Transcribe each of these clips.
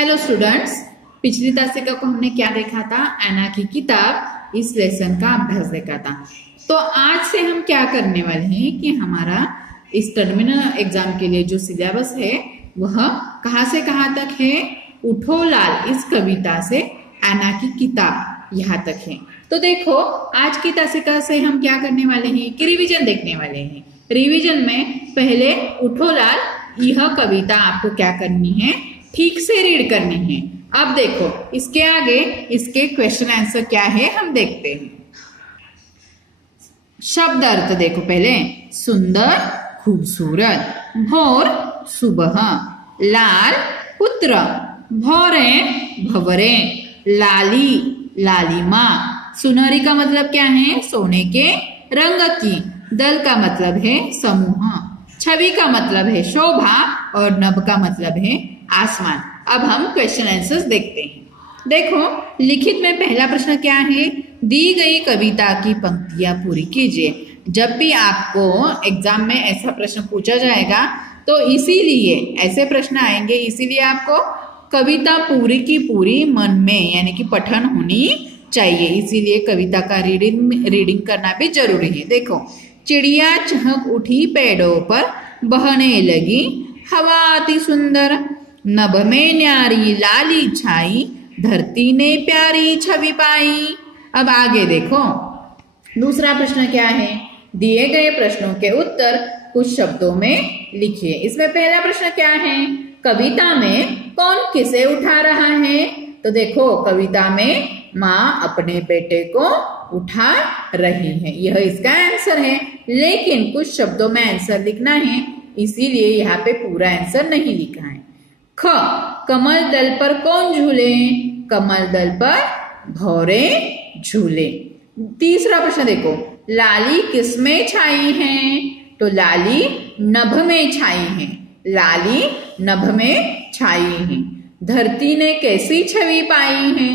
Hello students, पिछली तासिका को हमने क्या देखा था? एना की किताब इस लेसन का अभ्यास देखा था। तो आज से हम क्या करने वाले हैं कि हमारा इस टर्मिनल एग्जाम के लिए जो सिलेबस है वह कहाँ से कहाँ तक है? उठो लाल इस कविता से एना की किताब यहाँ तक है। तो देखो, आज की तासिका से हम क्या करने वाले हैं कि रिवीजन देखने वाले हैं। रिवीजन में पहले उठो लाल यह कविता आपको क्या करनी है? ठीक से रीड करनी है। अब देखो, इसके आगे इसके क्वेश्चन आंसर क्या है हम देखते हैं। शब्द अर्थ देखो पहले। सुंदर खूबसूरत, भोर सुबह, लाल पुत्र, भौरे भंवरे, लाली लालिमा। सुनहरी का मतलब क्या है? सोने के रंग की। दल का मतलब है समूह, छवि का मतलब है शोभा और नभ का मतलब है आसमान। अब हम क्वेश्चन आंसर्स देखते हैं। देखो, लिखित में पहला प्रश्न क्या है? दी गई कविता की पंक्तियां पूरी कीजिए। जब भी आपको एग्जाम में ऐसा प्रश्न पूछा जाएगा तो इसीलिए ऐसे प्रश्न आएंगे, इसीलिए आपको कविता पूरी की पूरी मन में यानी कि पठन होनी चाहिए। इसीलिए कविता का रीडिंग करना भी जरूरी है। देखो, चिड़िया चहक उठी पेड़ों पर, बहने लगी हवा अति सुंदर, नभ में न्यारी लाली छाई, धरती ने प्यारी छवि पाई। अब आगे देखो, दूसरा प्रश्न क्या है? दिए गए प्रश्नों के उत्तर कुछ शब्दों में लिखिए। इसमें पहला प्रश्न क्या है? कविता में कौन किसे उठा रहा है? तो देखो, कविता में माँ अपने बेटे को उठा रही है, यह इसका आंसर है। लेकिन कुछ शब्दों में आंसर लिखना है, इसीलिए यहाँ पे पूरा आंसर नहीं लिखा है। ख, कमल दल पर कौन झूले? कमल दल पर भौरे झूले। तीसरा प्रश्न देखो, लाली किस में छाई है? तो लाली नभ में छाई है, लाली नभ में छाई है। धरती ने कैसी छवि पाई है?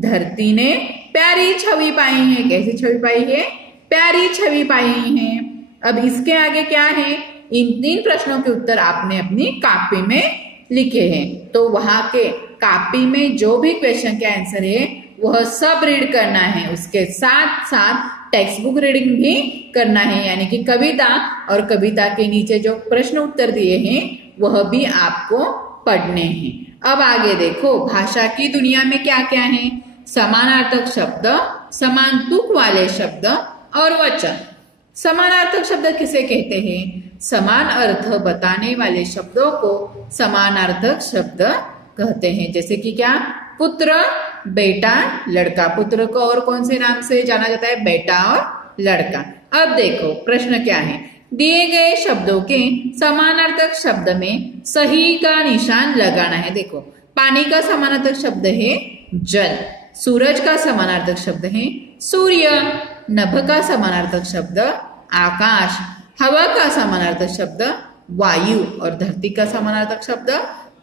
धरती ने प्यारी छवि पाई है। कैसी छवि पाई है? प्यारी छवि पाई है। अब इसके आगे क्या है? इन तीन प्रश्नों के उत्तर आपने अपनी कॉपी में लिखे हैं। तो वहां के कॉपी में जो भी क्वेश्चन के आंसर है वह सब रीड करना है। उसके साथ साथ टेक्स्ट बुक रीडिंग भी करना है, यानी कि कविता और कविता के नीचे जो प्रश्न उत्तर दिए हैं वह भी आपको पढ़ने हैं। अब आगे देखो, भाषा की दुनिया में क्या क्या है? समानार्थक शब्द, समान तुक वाले शब्द और वचन। समानार्थक शब्द किसे कहते हैं? समान अर्थ बताने वाले शब्दों को समानार्थक शब्द कहते हैं। जैसे कि क्या? पुत्र, बेटा, लड़का। पुत्र को और कौन से नाम से जाना जाता है? बेटा और लड़का। अब देखो, प्रश्न क्या है? दिए गए शब्दों के समानार्थक शब्द में सही का निशान लगाना है। देखो, पानी का समानार्थक शब्द है जल, सूरज का समानार्थक शब्द है सूर्य, नभ का समानार्थक शब्द आकाश, हवा का समानार्थक शब्द वायु और धरती का समानार्थक शब्द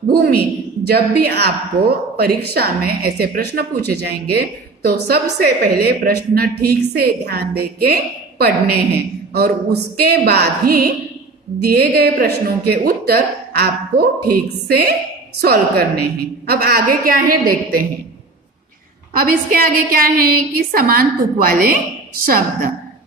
भूमि। जब भी आपको परीक्षा में ऐसे प्रश्न पूछे जाएंगे तो सबसे पहले प्रश्न ठीक से ध्यान देके पढ़ने हैं और उसके बाद ही दिए गए प्रश्नों के उत्तर आपको ठीक से सॉल्व करने हैं। अब आगे क्या है देखते हैं। अब इसके आगे क्या है कि समान तुक वाले शब्द।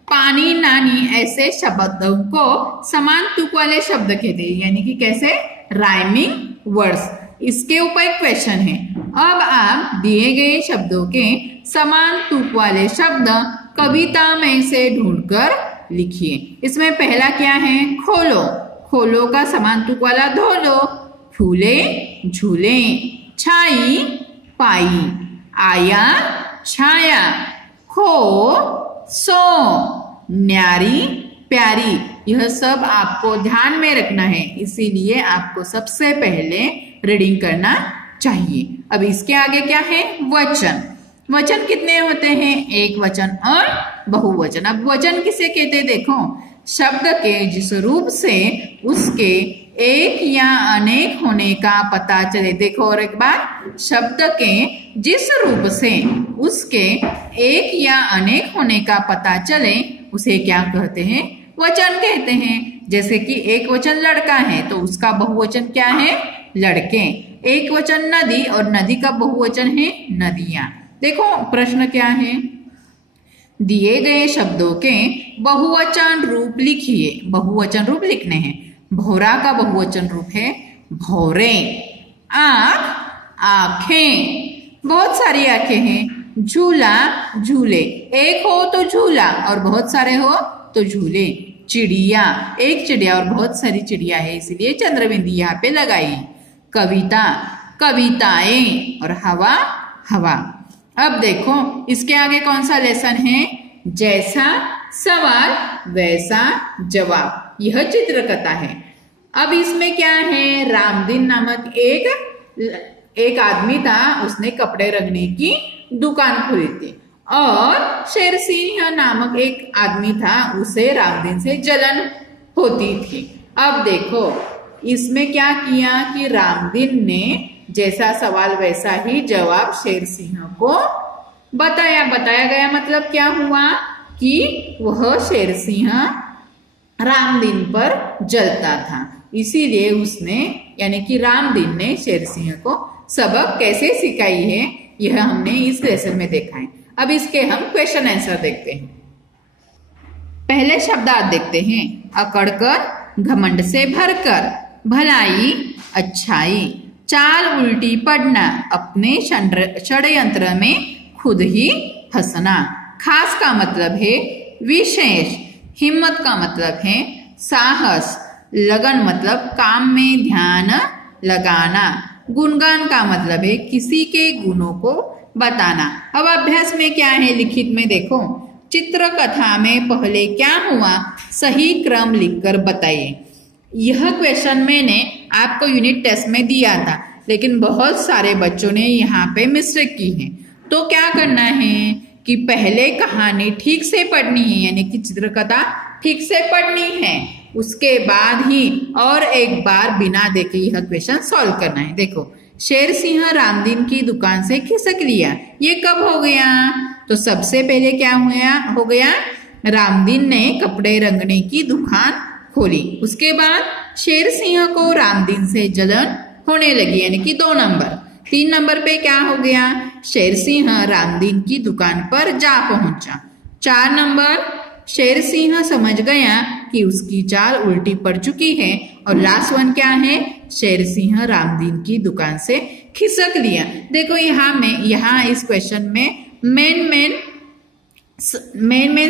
पानी, नानी ऐसे शब्दों को समान तुक वाले शब्द कहते हैं, यानी कि कैसे? Rhyming words. इसके ऊपर एक क्वेश्चन है। अब आप दिए गए शब्दों के समान तुक वाले शब्द कविता में से ढूंढकर लिखिए। इसमें पहला क्या है? खोलो। खोलो का समान तुक वाला धोलो। फूले झूले, छाई पाई, आया छाया, खो सो, न्यारी प्यारी। यह सब आपको ध्यान में रखना है, इसीलिए आपको सबसे पहले रीडिंग करना चाहिए। अब इसके आगे क्या है? वचन। वचन कितने होते हैं? एक वचन और बहुवचन। अब वचन किसे कहते हैं? देखो, शब्द के जिस रूप से उसके एक या अनेक होने का पता चले। देखो और एक बार, शब्द के जिस रूप से उसके एक या अनेक होने का पता चले उसे क्या कहते हैं? वचन कहते हैं। जैसे कि एक वचन लड़का है तो उसका बहुवचन क्या है? लड़के। एक वचन नदी और नदी का बहुवचन है नदियां। देखो प्रश्न क्या है, दिए गए शब्दों के बहुवचन रूप लिखिए। बहुवचन रूप लिखने हैं। भौरा का बहुवचन रूप है भौरे। आंख आंखें, बहुत सारी आंखें हैं। झूला झूले, एक हो तो झूला और बहुत सारे हो तो झूले। चिड़िया, एक चिड़िया और बहुत सारी चिड़िया है इसलिए चंद्रबिंदी यहाँ पे लगाई। कविता कविताएं और हवा हवा। अब देखो इसके आगे कौन सा लेसन है, जैसा सवाल वैसा जवाब। यह चित्रकथा है। अब इसमें क्या है, रामदीन नामक एक आदमी था, उसने कपड़े रंगने की दुकान खोली थी और शेरसिंह नामक एक आदमी था, उसे रामदीन से जलन होती थी। अब देखो इसमें क्या किया कि रामदीन ने जैसा सवाल वैसा ही जवाब शेरसिंह को बताया। बताया गया मतलब क्या हुआ कि वह शेरसिंह रामदीन पर जलता था, इसीलिए उसने यानी कि रामदीन ने शेरसिंह को सबक कैसे सिखाई है यह हमने इस लेसन में देखा है। अब इसके हम क्वेश्चन आंसर देखते हैं। पहले शब्दार्थ देखते हैं। अकड़कर, घमंड से भरकर, भलाई अच्छाई, चाल उल्टी पड़ना, अपने षड्यंत्र में खुद ही फंसना। खास का मतलब है विशेष, हिम्मत का मतलब है साहस, लगन मतलब काम में ध्यान लगाना, गुणगान का मतलब है किसी के गुणों को बताना। अब अभ्यास में क्या है, लिखित में देखो, चित्रकथा में पहले क्या हुआ सही क्रम लिखकर बताइए। यह क्वेश्चन मैंने आपको यूनिट टेस्ट में दिया था, लेकिन बहुत सारे बच्चों ने यहाँ पे मिस्टेक की है। तो क्या करना है कि पहले कहानी ठीक से पढ़नी है, यानी कि चित्रकथा ठीक से पढ़नी है, उसके बाद ही और एक बार बिना देखे यह क्वेश्चन सॉल्व करना है। देखो, शेरसिंह रामदीन की दुकान से खिसक लिया, ये कब हो गया? तो सबसे पहले क्या हो गया, रामदीन ने कपड़े रंगने की दुकान खोली। उसके बाद शेरसिंह को रामदीन से जलन होने लगी, यानी कि 2 नंबर। 3 नंबर पे क्या हो गया, शेरसिंह रामदीन की दुकान पर जा पहुंचा। 4 नंबर, शेरसिंह समझ गया कि उसकी चाल उल्टी पड़ चुकी है। और लास्ट वन क्या है, शेरसिंह रामदीन की दुकान से खिसक लिया। देखो यहाँ इस क्वेश्चन में मेन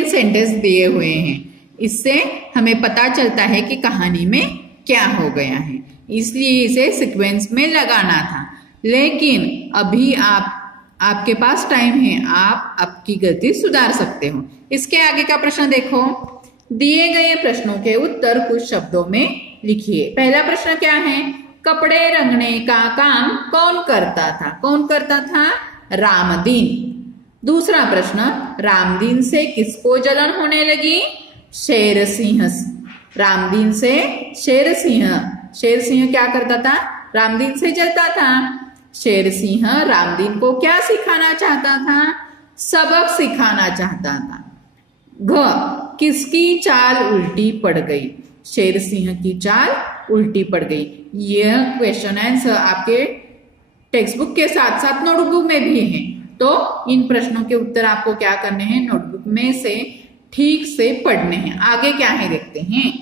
सेंटेंस दिए हुए हैं, इससे हमें पता चलता है कि कहानी में क्या हो गया है, इसलिए इसे सीक्वेंस में लगाना था। लेकिन अभी आपके पास टाइम है, आप आपकी गलती सुधार सकते हो। इसके आगे का प्रश्न देखो, दिए गए प्रश्नों के उत्तर कुछ शब्दों में लिखिए। पहला प्रश्न क्या है, कपड़े रंगने का काम कौन करता था? कौन करता था? रामदीन। दूसरा प्रश्न, रामदीन से किसको जलन होने लगी? शेरसिंह। रामदीन से शेरसिंह क्या करता था? रामदीन से जलता था। शेरसिंह रामदीन को क्या सिखाना चाहता था? सबक सिखाना चाहता था। घ, किसकी चाल उल्टी पड़ गई? शेरसिंह की चाल उल्टी पड़ गई। यह क्वेश्चन आंसर आपके टेक्स्ट बुक के साथ साथ नोटबुक में भी है, तो इन प्रश्नों के उत्तर आपको क्या करने हैं, नोटबुक में से ठीक से पढ़ने हैं। आगे क्या है देखते हैं।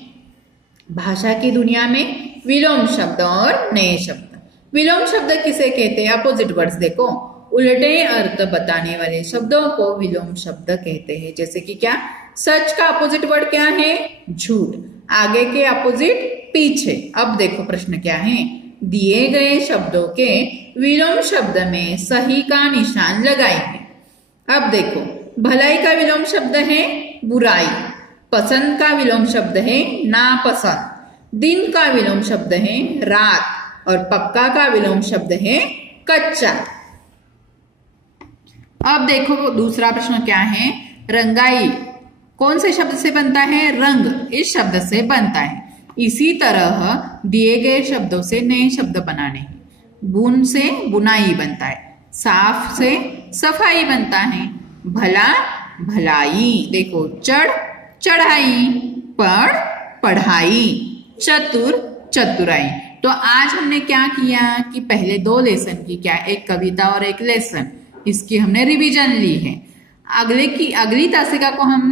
भाषा की दुनिया में विलोम शब्द और नए शब्द। विलोम शब्द किसे कहते हैं? Opposite words. देखो, उल्टे अर्थ बताने वाले शब्दों को विलोम शब्द कहते हैं। जैसे कि क्या, सच का अपोजिट वर्ड क्या है? झूठ। आगे के अपोजिट पीछे। अब देखो प्रश्न क्या है, दिए गए शब्दों के विलोम शब्द में सही का निशान लगाइए। अब देखो, भलाई का विलोम शब्द है बुराई, पसंद का विलोम शब्द है नापसंद, दिन का विलोम शब्द है रात और पक्का का विलोम शब्द है कच्चा। अब देखो दूसरा प्रश्न क्या है, रंगाई कौन से शब्द से बनता है? रंग इस शब्द से बनता है। इसी तरह दिए गए शब्दों से नए शब्द बनाने हैं। बुन से बुनाई बनता है, साफ से सफाई बनता है, भला भलाई, देखो चढ़ चढ़ाई, पढ़ पढ़ाई, चतुर चतुराई। तो आज हमने क्या किया कि पहले 2 लेसन की, क्या एक कविता और एक लेसन, इसकी हमने रिवीजन ली है। अगली तासिका को हम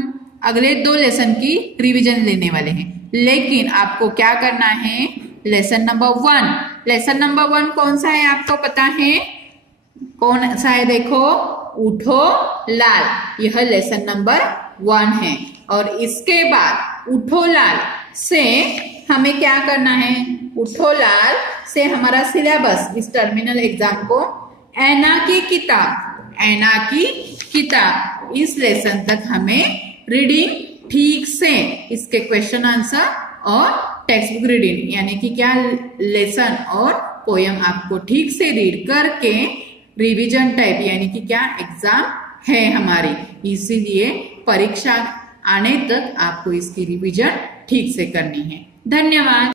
अगले 2 लेसन की रिवीजन लेने वाले हैं। लेकिन आपको क्या करना है, लेसन नंबर 1 कौन सा है आपको पता है? कौन सा है? देखो, उठो लाल, यह लेसन नंबर 1 है। और इसके बाद उठो लाल से हमें क्या करना है? उठो लाल से हमारा सिलेबस इस टर्मिनल एग्जाम को ऐना की किताब इस लेसन तक हमें रीडिंग ठीक से, इसके क्वेश्चन आंसर और टेक्स्ट बुक रीडिंग यानी कि क्या लेसन और पोयम आपको ठीक से रीड करके रिवीजन टाइप यानी कि क्या एग्जाम है हमारी, इसीलिए परीक्षा आने तक आपको इसकी रिवीजन ठीक से करनी है। धन्यवाद।